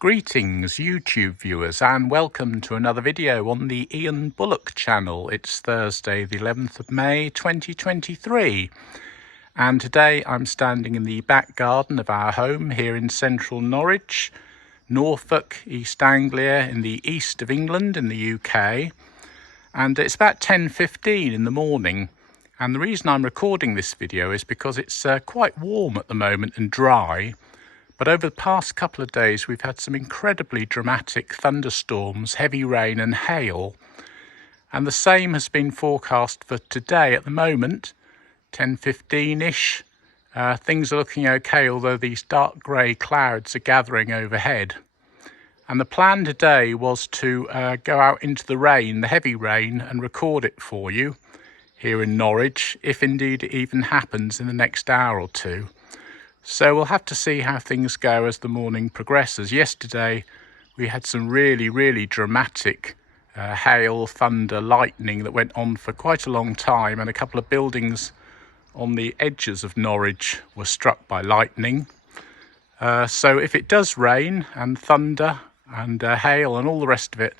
Greetings YouTube viewers and welcome to another video on the Ian Bullock channel. It's Thursday the 11th of May 2023 and today I'm standing in the back garden of our home here in central Norwich, Norfolk, East Anglia in the east of England in the UK, and it's about 10:15 in the morning. And the reason I'm recording this video is because it's quite warm at the moment and dry. But over the past couple of days, we've had some incredibly dramatic thunderstorms, heavy rain and hail. And the same has been forecast for today at the moment, 10:15-ish. Things are looking okay, although these dark grey clouds are gathering overhead. And the plan today was to go out into the rain, the heavy rain, and record it for you here in Norwich, if indeed it even happens in the next hour or two. So we'll have to see how things go as the morning progresses. Yesterday we had some really dramatic hail, thunder, lightning that went on for quite a long time, and a couple of buildings on the edges of Norwich were struck by lightning. So if it does rain and thunder and hail and all the rest of it,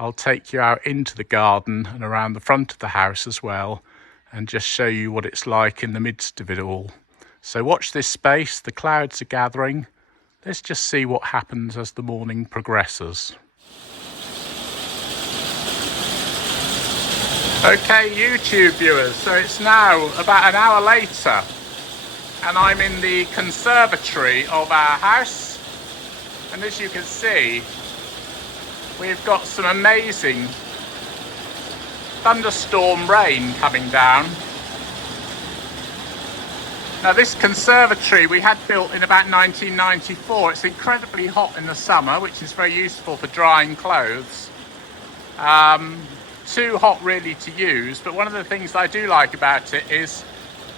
I'll take you out into the garden and around the front of the house as well and just show you what it's like in the midst of it all. So watch this space, the clouds are gathering. Let's just see what happens as the morning progresses. Okay, YouTube viewers, so it's now about an hour later and I'm in the conservatory of our house, and as you can see, we've got some amazing thunderstorm rain coming down. Now this conservatory we had built in about 1994. It's incredibly hot in the summer, which is very useful for drying clothes. Too hot really to use, but one of the things I do like about it is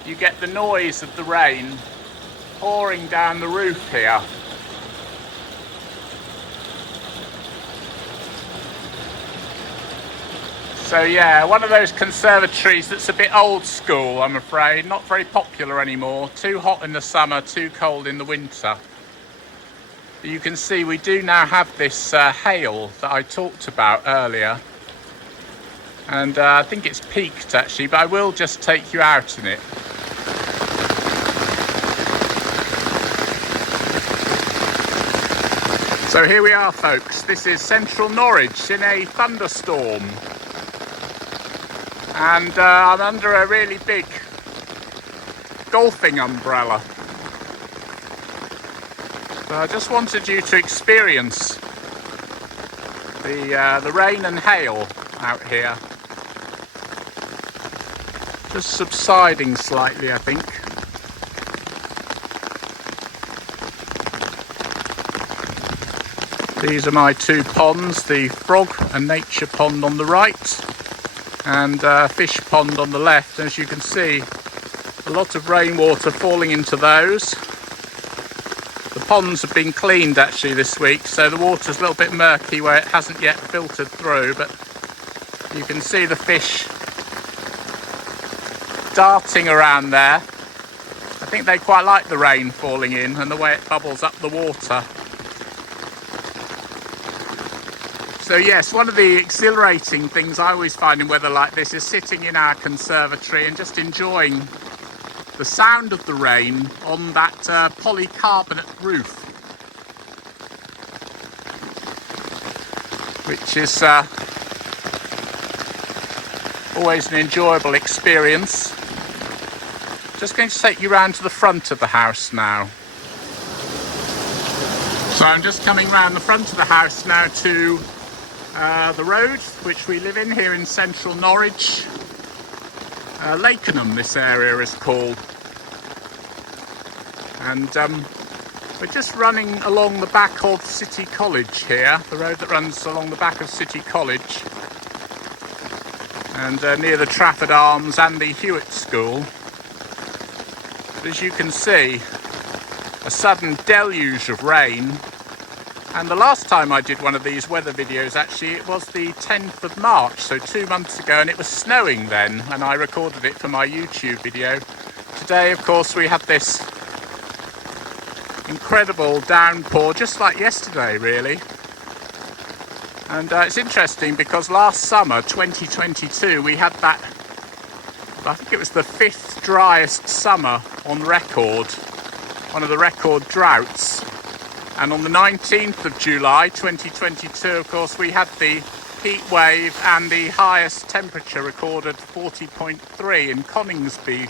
you get the noise of the rain pouring down the roof here. So yeah, one of those conservatories that's a bit old school, I'm afraid, not very popular anymore. Too hot in the summer, too cold in the winter. But you can see we do now have this hail that I talked about earlier. And I think it's peaked actually, but I will just take you out in it. So here we are folks, this is central Norwich in a thunderstorm. And I'm under a really big golfing umbrella. So I just wanted you to experience the rain and hail out here. Just subsiding slightly, I think. These are my two ponds, the frog and nature pond on the right, and fish pond on the left. As you can see, a lot of rainwater falling into those. The ponds have been cleaned actually this week, so the water's a little bit murky where it hasn't yet filtered through, but you can see the fish darting around there. I think they quite like the rain falling in and the way it bubbles up the water. So yes, one of the exhilarating things I always find in weather like this is sitting in our conservatory and just enjoying the sound of the rain on that polycarbonate roof, which is always an enjoyable experience. Just going to take you round to the front of the house now. So I'm just coming round the front of the house now to the road which we live in here in central Norwich. Lakenham, this area is called. And we're just running along the back of City College here, the road that runs along the back of City College, and near the Trafford Arms and the Hewitt School. But as you can see, a sudden deluge of rain. And the last time I did one of these weather videos, actually, it was the 10th of March, so 2 months ago, and it was snowing then, and I recorded it for my YouTube video. Today, of course, we have this incredible downpour, just like yesterday really. And it's interesting because last summer, 2022, we had that, I think it was the 5th driest summer on record, one of the record droughts. And on the 19th of July 2022, of course, we had the heat wave and the highest temperature recorded, 40.3 in Coningsby,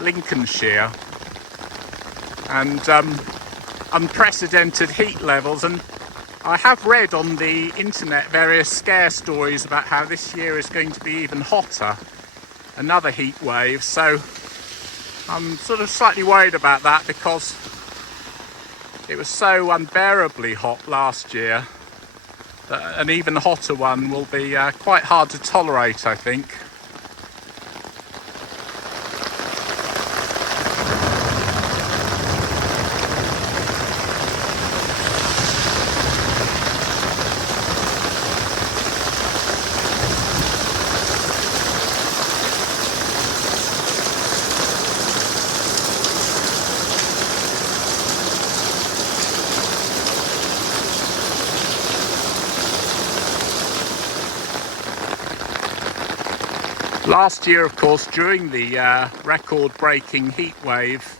Lincolnshire. And unprecedented heat levels. And I have read on the internet various scare stories about how this year is going to be even hotter, another heat wave. So I'm sort of slightly worried about that because it was so unbearably hot last year that an even hotter one will be quite hard to tolerate, I think. Last year, of course, during the record-breaking heat wave,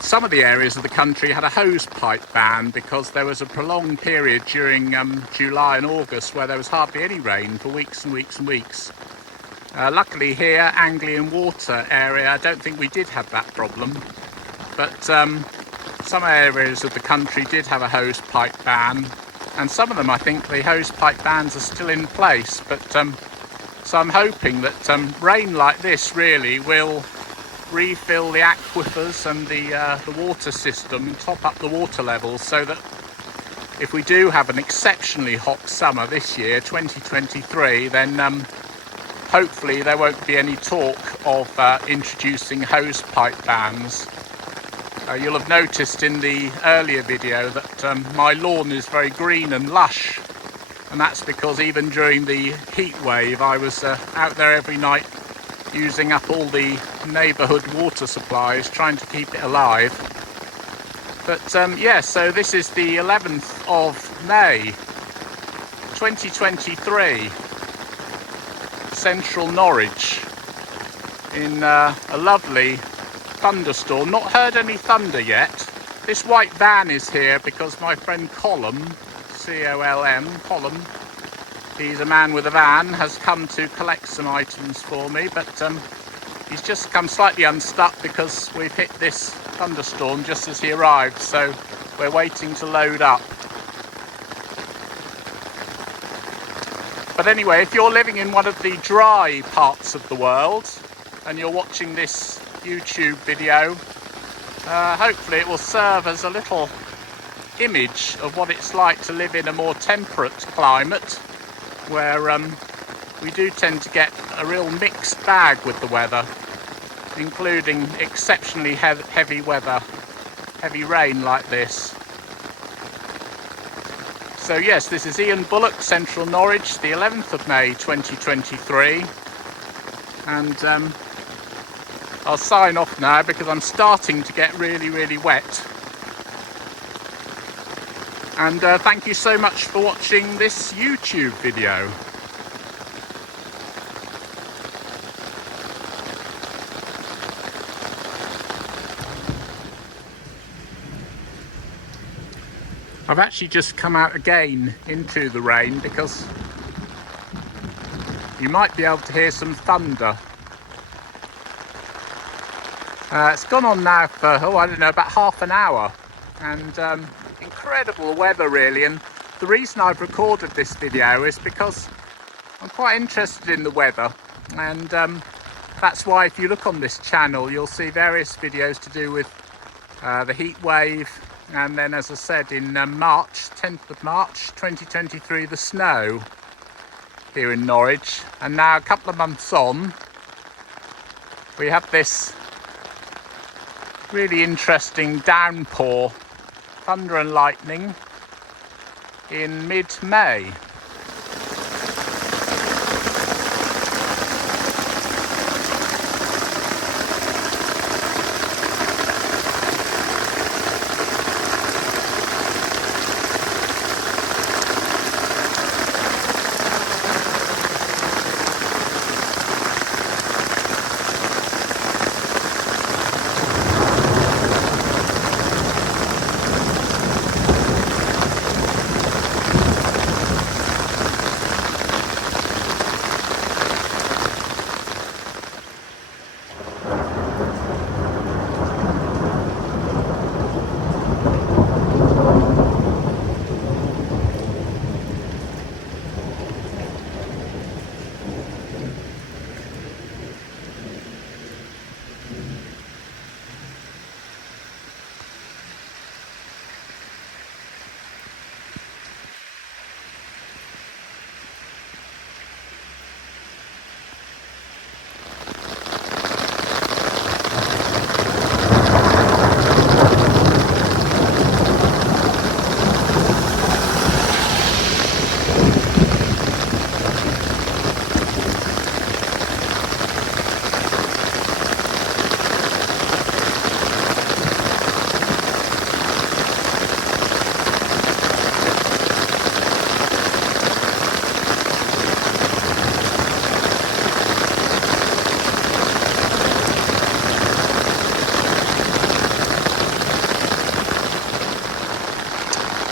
some of the areas of the country had a hose pipe ban because there was a prolonged period during July and August where there was hardly any rain for weeks and weeks and weeks. Luckily here, Anglian Water area, I don't think we did have that problem, but some areas of the country did have a hose pipe ban, and some of them, I think, the hose pipe bans are still in place, but so I'm hoping that rain like this really will refill the aquifers and the water system and top up the water levels, so that if we do have an exceptionally hot summer this year, 2023, then hopefully there won't be any talk of introducing hose pipe bans. You'll have noticed in the earlier video that my lawn is very green and lush. And that's because even during the heat wave, I was out there every night using up all the neighbourhood water supplies, trying to keep it alive. But yeah, so this is the 11th of May, 2023, central Norwich, in a lovely thunderstorm. Not heard any thunder yet. This white van is here because my friend Colm, C-O-L-M, Colm, he's a man with a van, has come to collect some items for me, but he's just come slightly unstuck because we've hit this thunderstorm just as he arrived, so we're waiting to load up. But anyway, if you're living in one of the dry parts of the world and you're watching this YouTube video, hopefully it will serve as a little image of what it's like to live in a more temperate climate, where we do tend to get a real mixed bag with the weather, including exceptionally heavy weather, heavy rain like this. So yes, this is Ian Bullock, Central Norwich, the 11th of May 2023, and I'll sign off now because I'm starting to get really wet. And thank you so much for watching this YouTube video. I've actually just come out again into the rain because you might be able to hear some thunder. It's gone on now for, I don't know, about half an hour, and incredible weather really. And the reason I've recorded this video is because I'm quite interested in the weather, and that's why if you look on this channel you'll see various videos to do with the heat wave, and then, as I said, in March, 10th of March 2023, the snow here in Norwich. And now, a couple of months on, we have this really interesting downpour, thunder and lightning, in mid-May.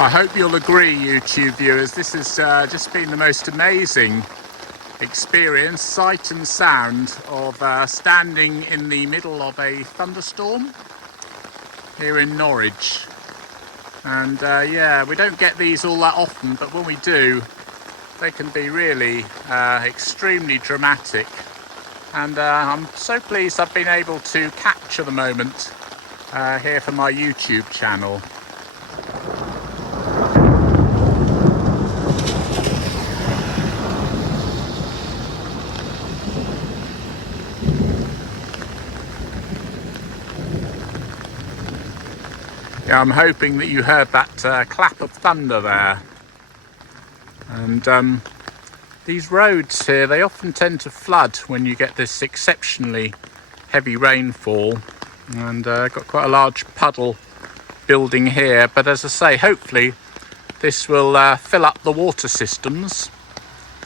I hope you'll agree, YouTube viewers, this has just been the most amazing experience, sight and sound of standing in the middle of a thunderstorm here in Norwich. And yeah, we don't get these all that often, but when we do, they can be really extremely dramatic. And I'm so pleased I've been able to capture the moment here for my YouTube channel. Yeah, I'm hoping that you heard that clap of thunder there. And these roads here, they often tend to flood when you get this exceptionally heavy rainfall. And got quite a large puddle building here. But as I say, hopefully this will fill up the water systems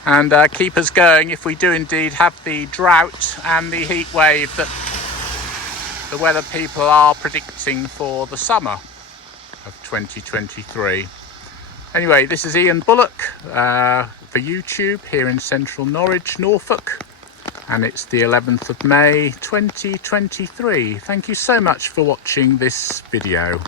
and keep us going if we do indeed have the drought and the heat wave that the weather people are predicting for the summer of 2023. Anyway, this is Ian Bullock for YouTube here in central Norwich, Norfolk, and it's the 11th of May 2023. Thank you so much for watching this video.